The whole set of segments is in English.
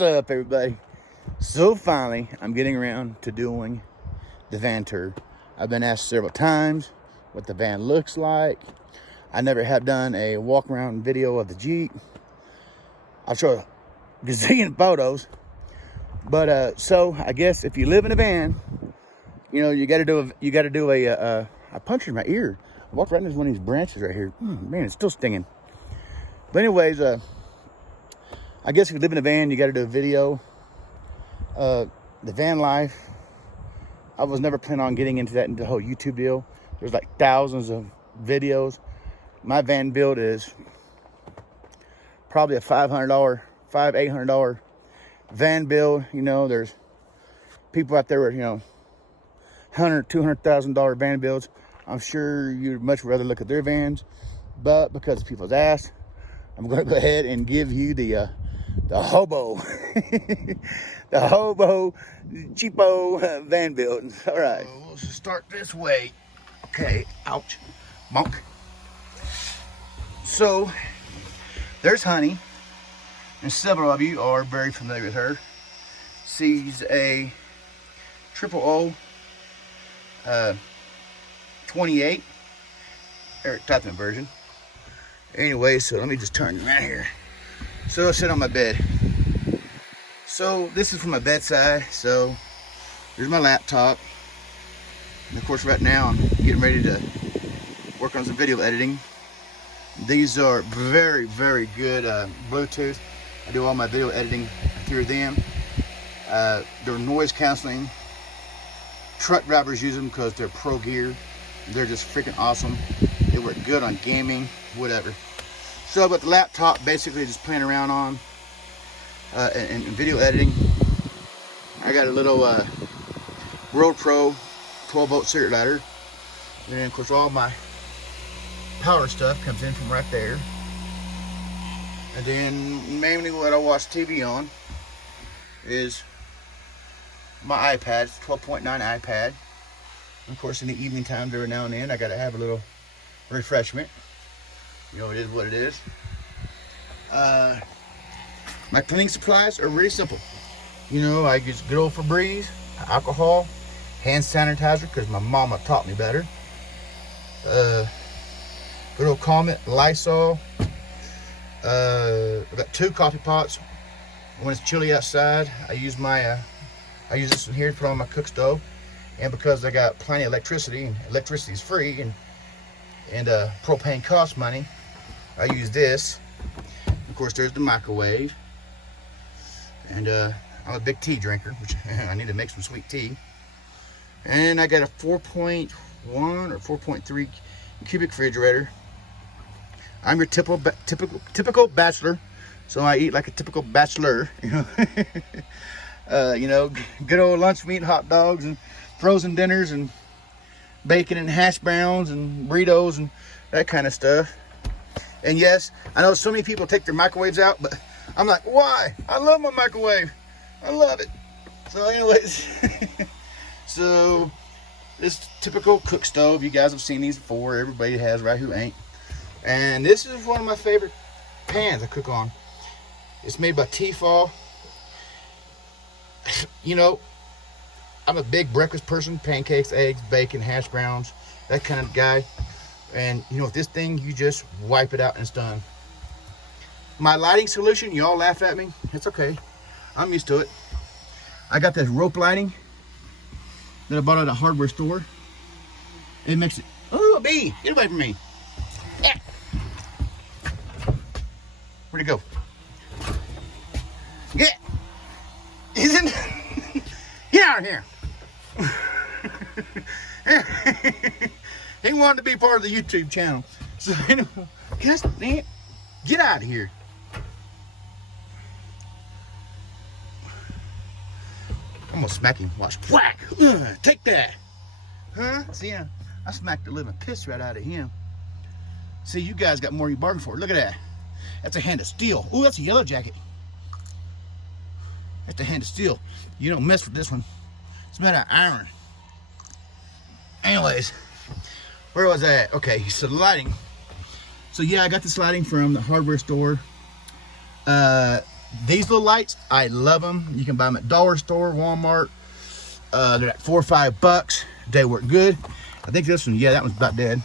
What's up, everybody? So finally, I'm getting around to doing the van tour. I've been asked several times what the van looks like. I never have done a walk around video of the Jeep. I'll show a gazillion photos. But so I guess if you live in a van, you know, you got to do a I punctured my ear. I walked right into one of these branches right here. Man, it's still stinging. But anyways, I guess if you live in a van, you got to do a video. The VanLife, I was never planning on getting into the whole YouTube deal. There's like thousands of videos. My van build is probably a $800 van build. You know, there's people out there with, you know, $200,000 van builds. I'm sure you'd much rather look at their vans, but because of people's ass, I'm going to go ahead and give you the hobo, the hobo cheapo van build. All right, we'll just start this way. Okay, ouch, monk. So there's Honey, and several of you are very familiar with her. She's a 000 28 Eric Typman version. Anyway, so let me just turn around here. So I sit on my bed. So this is from my bedside. So there's my laptop. And of course right now I'm getting ready to work on some video editing. These are very, very good Bluetooth. I do all my video editing through them. They're noise canceling. Truck drivers use them because they're pro gear. They're just freaking awesome. They work good on gaming, whatever. So with the laptop, basically just playing around on and video editing. I got a little World Pro 12-volt cigarette lighter. And then of course all my power stuff comes in from right there. And then mainly what I watch TV on is my iPad. It's a 12.9 iPad. Of course, in the evening times, every now and then, I gotta have a little refreshment. You know, it is what it is. My cleaning supplies are really simple. You know, I use good old Febreze, alcohol, hand sanitizer, because my mama taught me better. Good old Comet, Lysol. I've got 2 coffee pots. When it's chilly outside, I use I use this one here to put on my cook stove. And because I got plenty of electricity, and electricity is free, and propane costs money, I use this. Of course, there's the microwave. And I'm a big tea drinker, which I need to make some sweet tea. And I got a 4.1 or 4.3 cubic refrigerator. I'm your typical bachelor, so I eat like a typical bachelor. You know, you know, good old lunch meat, hot dogs, and frozen dinners, and bacon and hash browns and burritos and that kind of stuff. And yes, I know so many people take their microwaves out, but I'm like, why? I love my microwave. I love it. So anyways, so this typical cook stove, you guys have seen these before. Everybody has, right? Who ain't? And this is one of my favorite pans I cook on. It's made by Tefal. You know, I'm a big breakfast person. Pancakes, eggs, bacon, hash browns, that kind of guy. And you know, with this thing, you just wipe it out and it's done. My lighting solution, you all laugh at me. It's okay. I'm used to it. I got this rope lighting that I bought at a hardware store. It makes it... Oh, a bee! Get away from me. Yeah. Where'd it go? Get! Isn't... Get out of here! He wanted to be part of the YouTube channel. So anyway, get out of here. I'm gonna smack him. Watch. Whack! Take that. Huh? See, I smacked the living piss right out of him. See, you guys got more than you bargained for. Look at that. That's a hand of steel. Oh, that's a yellow jacket. That's a hand of steel. You don't mess with this one. It's made out of iron. Anyways, where was I at? Okay, so the lighting. So yeah, I got this lighting from the hardware store. These little lights, I love them. You can buy them at dollar store, Walmart. They're at $4 or $5. They work good. I think this one, yeah, that one's about dead.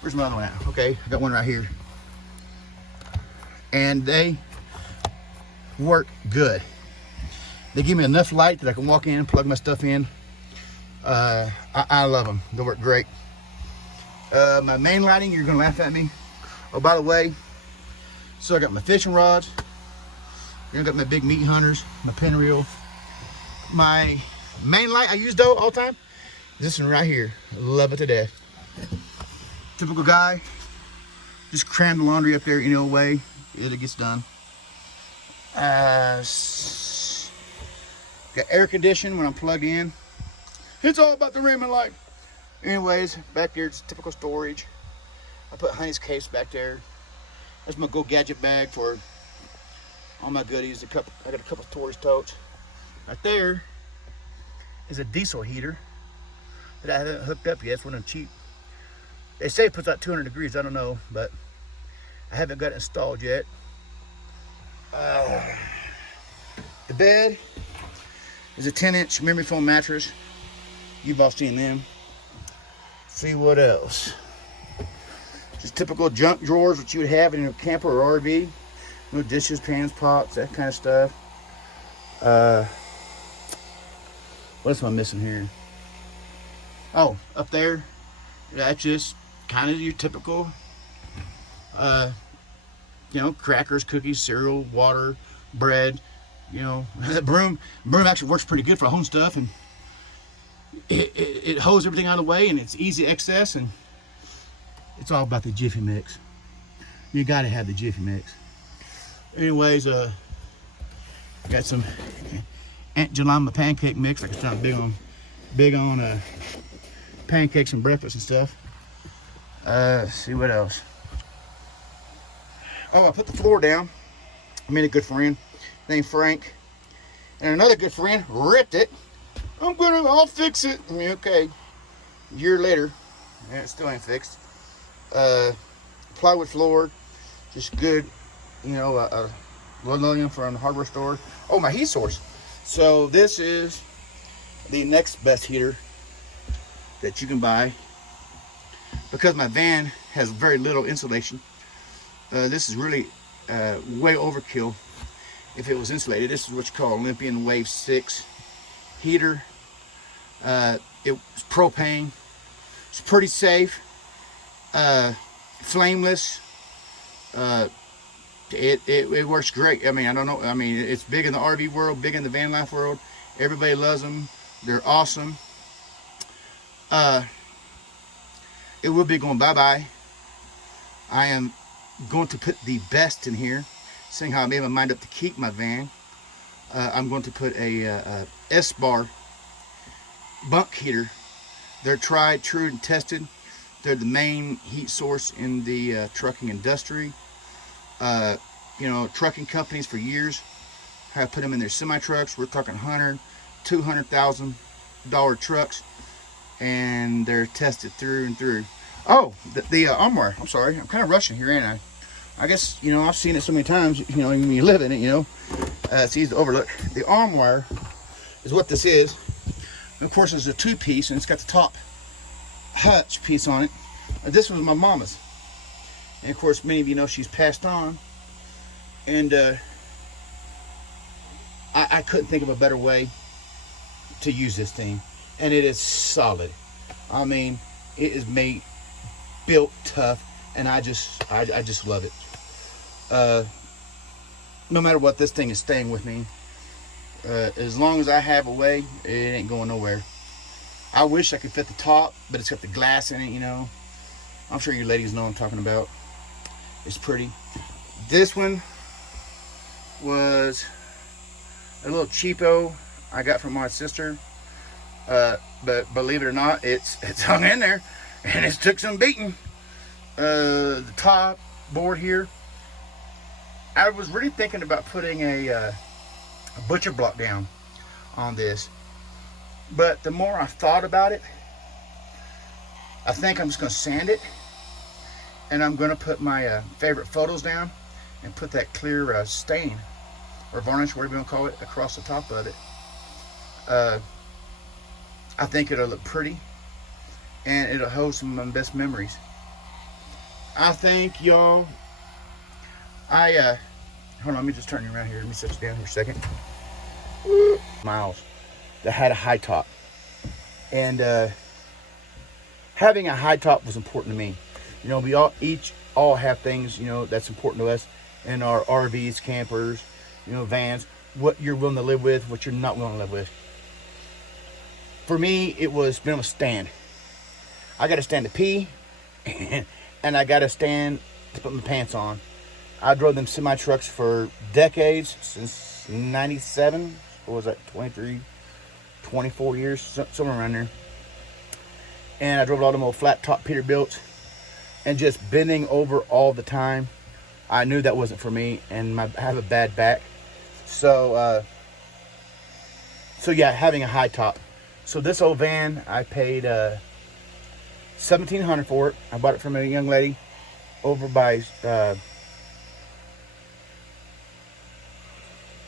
Where's my other one at? Okay, I got one right here. And they work good. They give me enough light that I can walk in and plug my stuff in. I love them. They work great. My main lighting, you're gonna laugh at me. Oh, by the way, so I got my fishing rods. I got my big meat hunters, my pin reel. My main light I use though all the time is this one right here. I love it to death. Typical guy, just cram the laundry up there any old way, it gets done. Got air conditioning when I'm plugged in. It's all about the rim and light. Anyways, back there it's typical storage. I put Honey's case back there. That's my Go Gadget bag for all my goodies. I got a couple storage totes. Right there is a diesel heater that I haven't hooked up yet. It's one of them cheap. They say it puts out 200 degrees. I don't know, but I haven't got it installed yet. The bed is a 10-inch memory foam mattress. You've all seen them. See what else? Just typical junk drawers that you would have in a camper or RV. No dishes, pans, pots, that kind of stuff. What else am I missing here? Oh, up there, that's just kind of your typical, crackers, cookies, cereal, water, bread. The broom actually works pretty good for home stuff, and it hoses everything out of the way, and it's easy access, and it's all about the Jiffy Mix. You got to have the Jiffy Mix. Anyways, got some Aunt Jemima pancake mix. Like I said, I'm big on pancakes and breakfast and stuff. Let's see what else. Oh, I put the floor down. I made a good friend named Frank, and another good friend ripped it. I'll fix it. I mean, okay. A year later, and it still ain't fixed. Plywood floor, just good. Linoleum from the hardware store. Oh, my heat source. So this is the next best heater that you can buy. Because my van has very little insulation, this is really way overkill if it was insulated. This is what you call Olympian Wave 6 heater. It's propane. It's pretty safe. Flameless. It works great. I mean, I don't know. I mean, it's big in the RV world, big in the van life world. Everybody loves them. They're awesome. It will be going bye-bye. I am going to put the best in here, seeing how I made my mind up to keep my van. I'm going to put a S-bar bunk heater. They're tried, true, and tested. They're the main heat source in the trucking industry. Trucking companies for years have put them in their semi-trucks. We're talking $100,000, $200,000 trucks, and they're tested through and through. Oh, the armware. I'm sorry, I'm kind of rushing here, ain't I? I guess, I've seen it so many times, when you live in it, it's easy to overlook. The armware is what this is. And of course, it's a two-piece, and it's got the top hutch piece on it. This was my mama's. And of course, many of you know she's passed on. And I couldn't think of a better way to use this thing. And it is solid. I mean, it is made, built tough, and I just love it. No matter what, this thing is staying with me. As long as I have a way, it ain't going nowhere. I wish I could fit the top, but it's got the glass in it, I'm sure you ladies know what I'm talking about. It's pretty. This one was a little cheapo I got from my sister. But believe it or not, it's hung in there, and it's took some beating. The top board here, I was really thinking about putting a butcher block down on this, but the more I thought about it, I think I'm just going to sand it, and I'm going to put my favorite photos down and put that clear stain or varnish, whatever you want to call it, across the top of it. I think it'll look pretty, and it'll hold some of my best memories. I think, y'all, hold on, let me just turn you around here. Let me set you down here a second. Miles that had a high top. And having a high top was important to me. You know, we all have things, you know, that's important to us in our RVs, campers, you know, vans, what you're willing to live with, what you're not willing to live with. For me, it was being able to stand. I got to stand to pee, and I got to stand to put my pants on. I drove them semi-trucks for decades, since 97. What was that, 23, 24 years, somewhere around there. And I drove a lot of them old flat-top Peterbilts, and just bending over all the time. I knew that wasn't for me, and I have a bad back. So yeah, having a high top. So this old van, I paid $1,700 for it. I bought it from a young lady over by it's right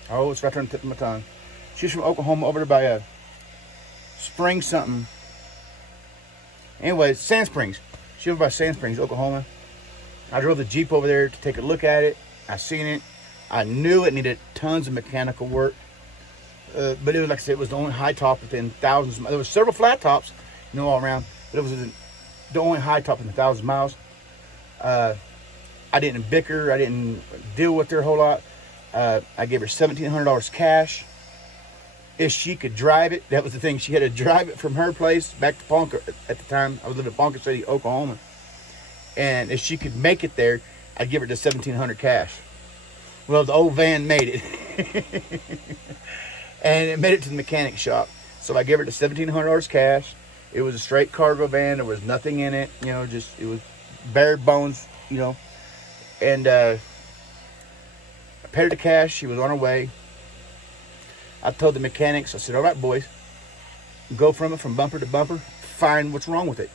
there on the tip of my tongue. She's from Oklahoma, over there by Spring something. Anyways, Sand Springs. She over by Sand Springs, Oklahoma. I drove the Jeep over there to take a look at it. I seen it. I knew it needed tons of mechanical work. But it was, like I said, it was the only high top within thousands. There was several flat tops, you know, all around. But it was the only high top in 1,000 miles. I didn't bicker. I didn't deal with her a whole lot. I gave her $1,700 cash. If she could drive it, that was the thing. She had to drive it from her place back to Ponca. At the time, I was living in Ponca City, Oklahoma. And if she could make it there, I'd give her the $1,700 cash. Well, the old van made it. And it made it to the mechanic shop. So I gave her the $1,700 cash. It was a straight cargo van. There was nothing in it. You know, it was bare bones, you know. And I paid her the cash. She was on her way. I told the mechanics, I said, all right, boys, go from bumper to bumper, find what's wrong with it.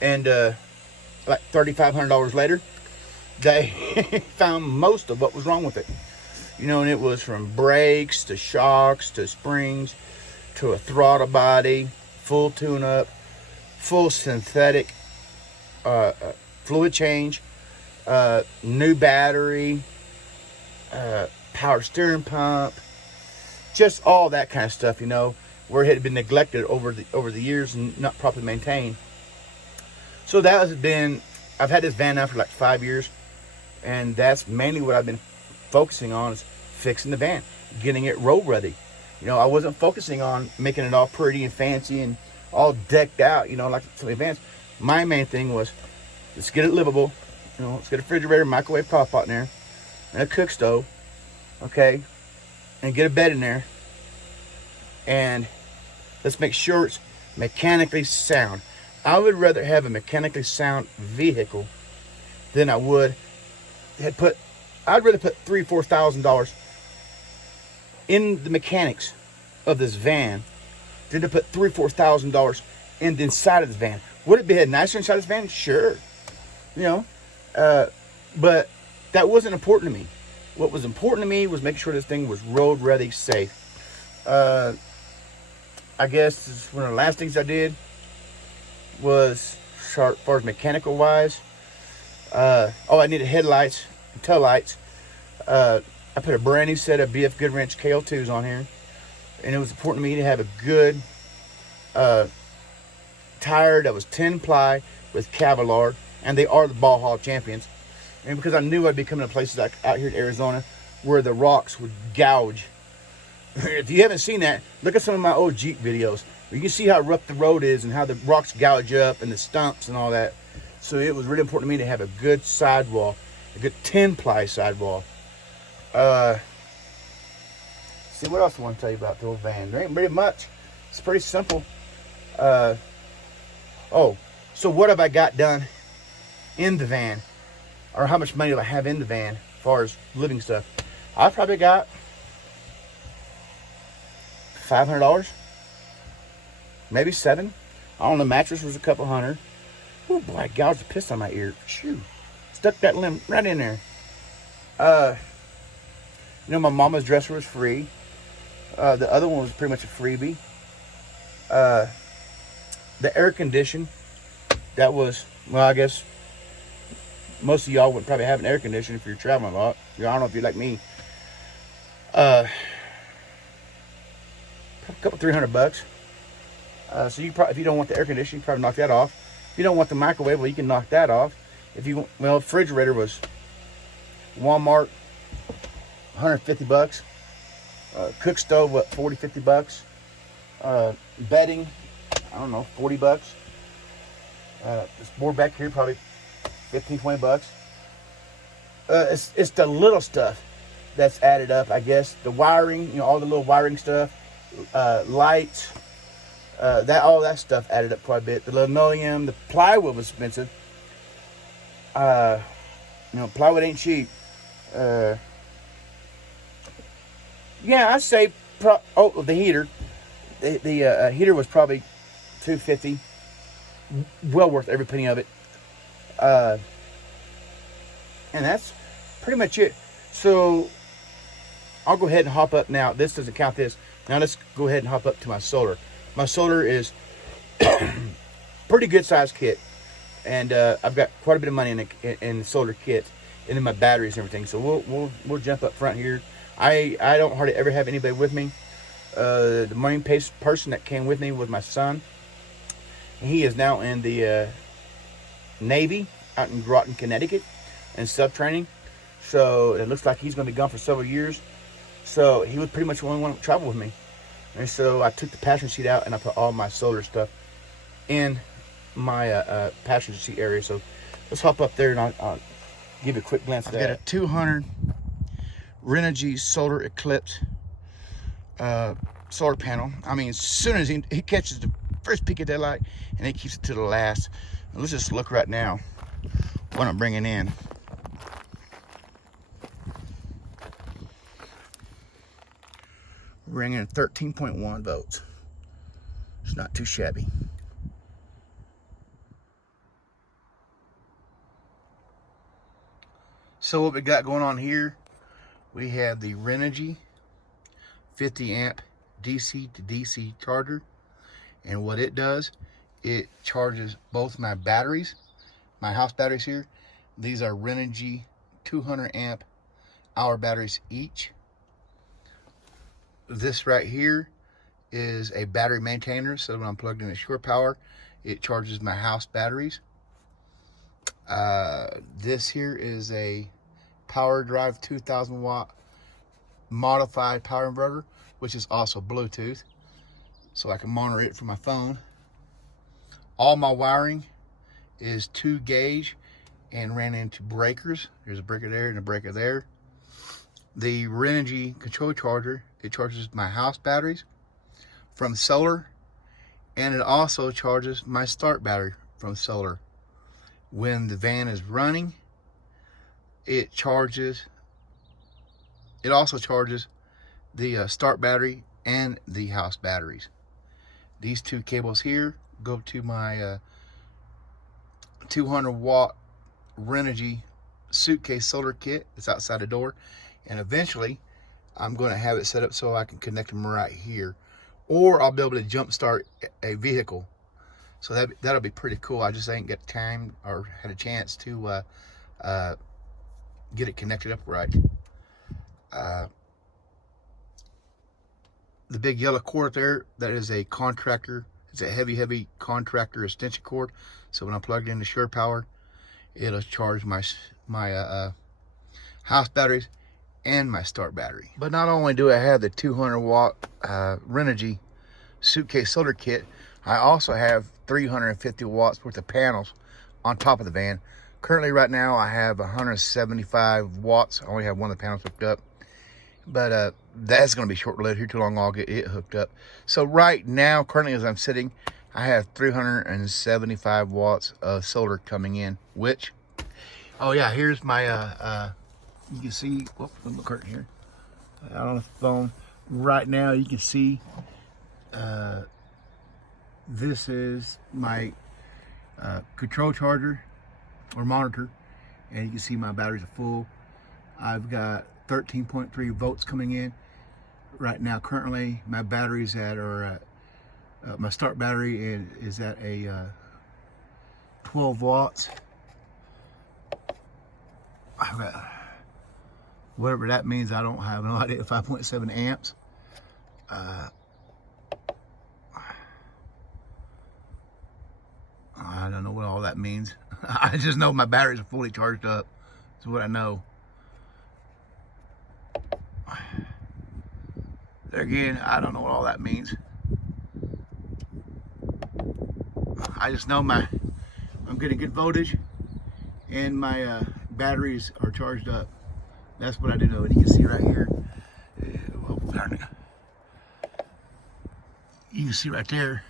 And like $3,500 later, they found most of what was wrong with it. You know, and it was from brakes to shocks to springs to a throttle body, full tune-up, full synthetic fluid change, new battery, power steering pump, just all that kind of stuff, you know, where it had been neglected over the years and not properly maintained. So that has been, I've had this van now for like 5 years, and that's mainly what I've been focusing on, is fixing the van, getting it road ready. You know, I wasn't focusing on making it all pretty and fancy and all decked out, you know, like some of the vans. My main thing was, let's get it livable. You know, let's get a refrigerator, microwave, pot in there, and a cook stove, okay, and get a bed in there, and let's make sure it's mechanically sound. I would rather have a mechanically sound vehicle than I would I'd rather put $3,000 or $4,000 in the mechanics of this van than to put $3,000 or $4,000 in the inside of the van. Would it be nicer inside this van? Sure, you know, but that wasn't important to me. What was important to me was making sure this thing was road ready, safe. I guess this is one of the last things I did was, as far as mechanical wise, I needed headlights and tail lights. I put a brand new set of BF Goodwrench KL2s on here, and it was important to me to have a good tire that was 10 ply with Kevlar, and they are the ball hog champions. And because I knew I'd be coming to places like out here in Arizona where the rocks would gouge. If you haven't seen that, look at some of my old Jeep videos. You can see how rough the road is and how the rocks gouge up and the stumps and all that. So it was really important to me to have a good sidewall, a good 10 ply sidewall. See, what else I want to tell you about the old van? There ain't very much. It's pretty simple. So what have I got done in the van? Or how much money do I have in the van as far as living stuff? I've probably got $500, maybe $700. I don't know, mattress was a couple hundred. Oh boy, I gouged the piss on my ear. Shoo. Stuck that limb right in there. You know, my mama's dresser was free. The other one was pretty much a freebie. The air condition, that was, well, I guess most of y'all would probably have an air conditioner if you're traveling a lot. I don't know if you're like me. A couple $300. So you probably, if you don't want the air conditioner, you probably knock that off. If you don't want the microwave, well, you can knock that off. If you want, well, refrigerator was Walmart, $150. Cook stove, what, $40-50. Bedding, I don't know, $40. This board back here, probably $15-20. It's the little stuff that's added up, I guess. The wiring, you know, all the little wiring stuff, lights, all that stuff added up quite a bit. The linoleum, the plywood was expensive. You know, plywood ain't cheap. Yeah, I'd say. The heater. The heater was probably $250. Well worth every penny of it. And that's pretty much it. So I'll go ahead and hop up now. This doesn't count this. Now let's go ahead and hop up to my solar. My solar is pretty good size kit, and I've got quite a bit of money in the solar kit, and then my batteries and everything. So we'll jump up front here. I don't hardly ever have anybody with me. The main person that came with me was my son. He is now in the Navy out in Groton, Connecticut, in sub training. So it looks like he's going to be gone for several years. So he was pretty much the only one to travel with me. And so I took the passenger seat out and I put all my solar stuff in my passenger seat area. So let's hop up there and I'll give you a quick glance at that. I've got a 200 Renogy Solar Eclipse solar panel. I mean, as soon as he catches the first peak of daylight, and he keeps it to the last. And let's just look right now what I'm bringing in. Bringing in 13.1 volts. It's not too shabby. So what we got going on here, we have the Renogy 50 amp DC to DC charger. And what it does, it charges both my batteries, my house batteries here. These are Renogy 200 amp hour batteries each. This right here is a battery maintainer, so when I'm plugged in a shore power, it charges my house batteries. This here is a Power Drive 2000 watt modified power inverter, which is also Bluetooth, so I can monitor it from my phone. All my wiring is 2 gauge and ran into breakers. There's a breaker there and a breaker there. The Renogy control charger, it charges my house batteries from solar, and it also charges my start battery from solar. When the van is running, it also charges the start battery and the house batteries. These two cables here go to my 200 watt Renogy suitcase solar kit. It's outside the door, and eventually I'm going to have it set up so I can connect them right here, or I'll be able to jump start a vehicle. So that'll be pretty cool. I just ain't got time or had a chance to get it connected up right. The big yellow cord there, that is a contractor. It's a heavy contractor extension cord. So when I'm plugged into shore power, it'll charge my house batteries and my start battery. But not only do I have the 200 watt Renogy suitcase solar kit, I also have 350 watts worth of panels on top of the van. Currently right now I have 175 watts. I only have one of the panels hooked up, but that's going to be short-lived. Here too long I'll get it hooked up. So right now, currently as I'm sitting, I have 375 watts of solar coming in, which, oh yeah, here's my you can see, let me look right here out on the phone right now. You can see this is my control charger or monitor, and you can see my batteries are full. I've got 13.3 volts coming in. Right now, currently, my batteries my start battery is at a 12 watts. Whatever that means, I don't have no idea. 5.7 amps. I don't know what all that means. I just know my batteries are fully charged up. That's what I know. There again, I don't know what all that means. I just know I'm getting good voltage and my batteries are charged up. That's what I do know. And you can see right here, you can see right there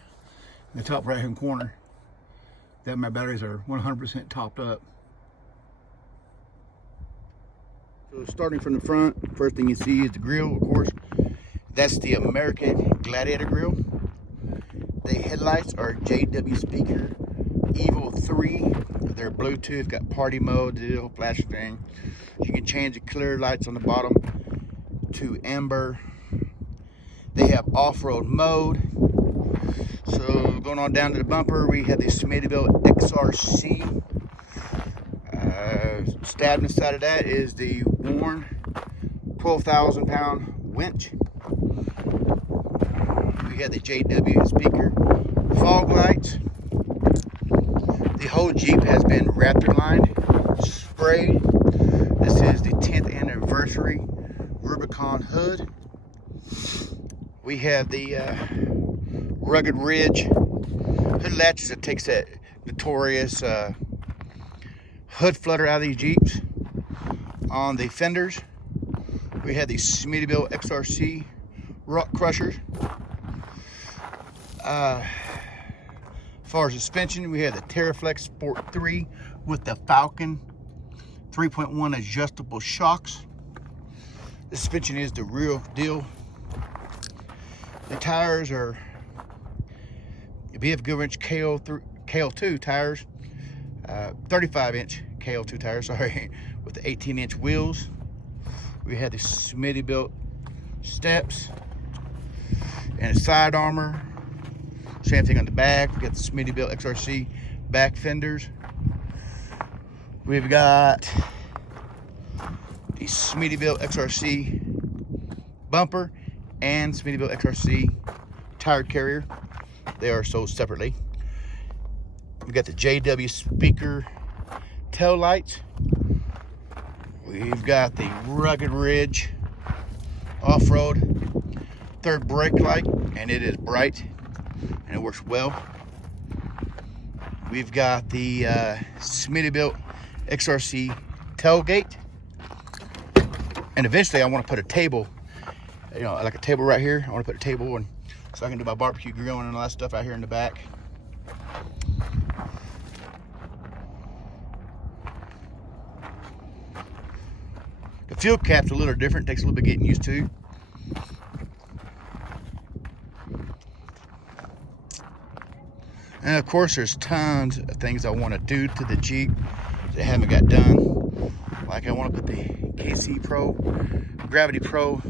in the top right hand corner that my batteries are 100% topped up. So starting from the front, first thing you see is the grill, of course. That's the American Gladiator grill. The headlights are JW Speaker Evo 3. They're Bluetooth, got party mode, the little flash thing. You can change the clear lights on the bottom to amber. They have off-road mode. So going on down to the bumper, we have the Smittybilt XRC. Stabbed inside of that is the Warn 12,000 pound winch. We have the JW speaker fog lights. The whole Jeep has been Raptor lined, sprayed. This is the 10th anniversary Rubicon hood. We have the Rugged Ridge hood latches that takes that notorious hood flutter out of these Jeeps. On the fenders, we have the Smittybilt XRC rock crushers. As far as suspension, we have the TerraFlex Sport 3 with the Falcon 3.1 adjustable shocks. The suspension is the real deal. The tires are BF Goodrich KL2 tires, 35-inch KL2 tires, sorry, with the 18-inch wheels. We have the Smittybilt steps and a side armor. Same thing on the back. We got the Smittybilt XRC back fenders. We've got the Smittybilt XRC bumper and Smittybilt XRC tire carrier. They are sold separately. We got the JW speaker tail lights. We've got the Rugged Ridge off-road third brake light, and it is bright and it works well. We've got the Smittybilt XRC tailgate, and eventually I want to put a table, you know, like a table right here. I want to put a table and so I can do my barbecue grilling and all that stuff out here in the back. The fuel cap's a little different, takes a little bit getting used to. And of course, there's tons of things I want to do to the Jeep that I haven't got done. Like I want to put the KC Pro, Gravity Pro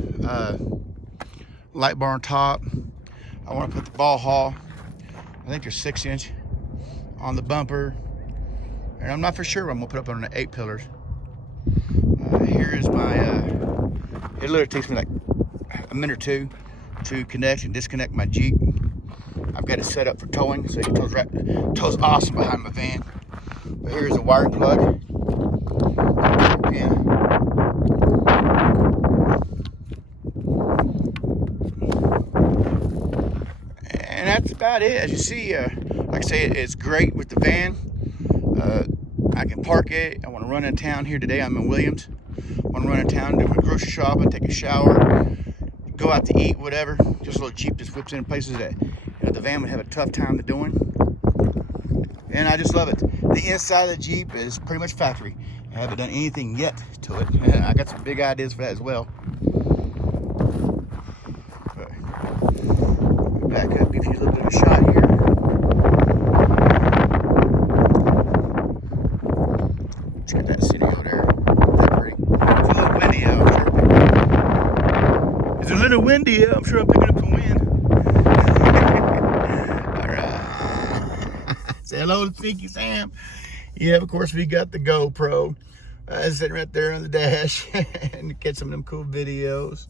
light bar on top. I want to put the ball haul, I think they're 6-inch, on the bumper. And I'm not for sure what I'm going to put up on the 8 pillars. Here is my, it literally takes me like a minute or two to connect and disconnect my Jeep. I've got it set up for towing, so it tows awesome behind my van. But here's a wiring plug. Yeah. And that's about it. As you see, like I say, it's great with the van. I can park it. I want to run in town here today. I'm in Williams. I want to run in town, do my grocery shopping, take a shower, go out to eat, whatever. Just a little Jeep just whips in places that the van would have a tough time doing. And I just love it. The inside of the Jeep is pretty much factory. I haven't done anything yet to it. I got some big ideas for that as well. But back up, give you a little bit of a shot here. Check that city over there. That's pretty. It's a little windy out there. windy out. I'm sure I'm picking up some wind. All right. Say hello to Stinky Sam. Yeah, of course, we got the GoPro sitting right there on the dash and to catch some of them cool videos.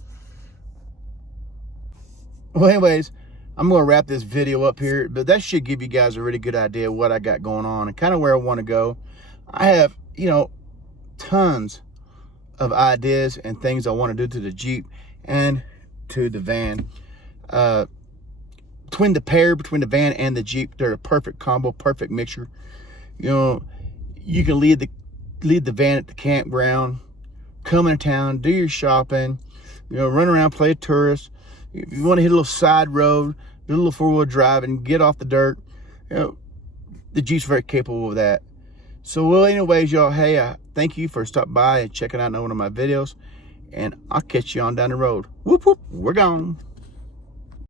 Well, anyways, I'm going to wrap this video up here, but that should give you guys a really good idea of what I got going on and kind of where I want to go. I have, you know, tons of ideas and things I want to do to the Jeep and to the van. Between the van and the Jeep, they're a perfect combo, perfect mixture. You know, you can leave the van at the campground, come into town, do your shopping, you know, run around, play a tourist. If you want to hit a little side road, do a little four-wheel drive and get off the dirt, you know, the Jeep's very capable of that. So, well, anyways, y'all, hey, thank you for stopping by and checking out one of my videos, and I'll catch you on down the road. Whoop, whoop, we're gone.